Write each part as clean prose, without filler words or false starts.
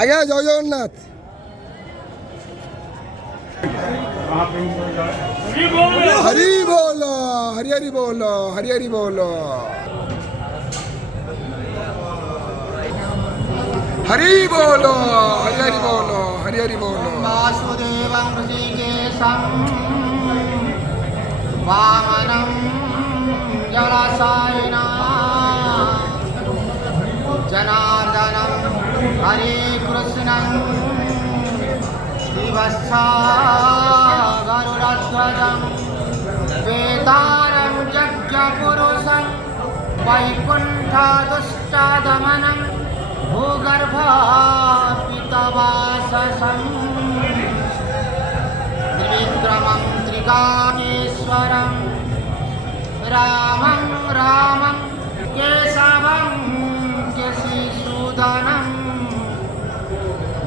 আজ্ঞা জয় জগন্নাথ। হরি বল, হরি হরি বল, হরি হরি বল, হরি বল, হরি হরি বল, হরি হরি বল। वासुदेवं ऋषिकेशं वामनं जलाशयेन जनार्दनं हरे कृष्णं श्रीवत्सा गरुडध्वजं वेदारं यज्ञपुरुषं वैकुण्ठदुष्टदमनं भूगर्भपितवाससं त्रिविक्रमं त्रिकामेश्वरं रामं रामं केशवं केशिसूदनं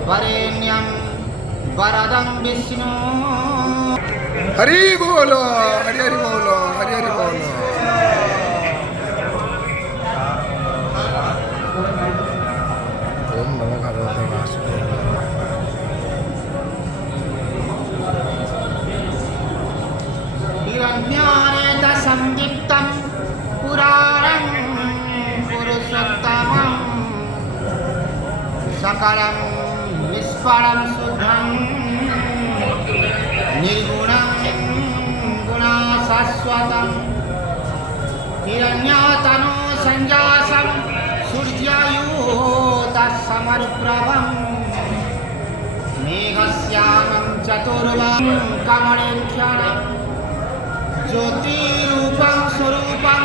वरेण्यं वरदं विष्णु। हरि बोलो, हरि हरि बोलो, हरि हरि बोलो। ओम नमो भगवते वासुदेवाय। हिरण्यानेतसंदीप्तं पुराणं पुरुषोत्तमं सकलं निष्फलं शुद्धं निर्गुणं गुणाशाश्वतं हिरण्यतनु संजासं सूर्ययूतसमर्प्रभं मेघश्यामं चतुर्भुजं कमलेक्षणं ज्योतिरूपं स्वरूपं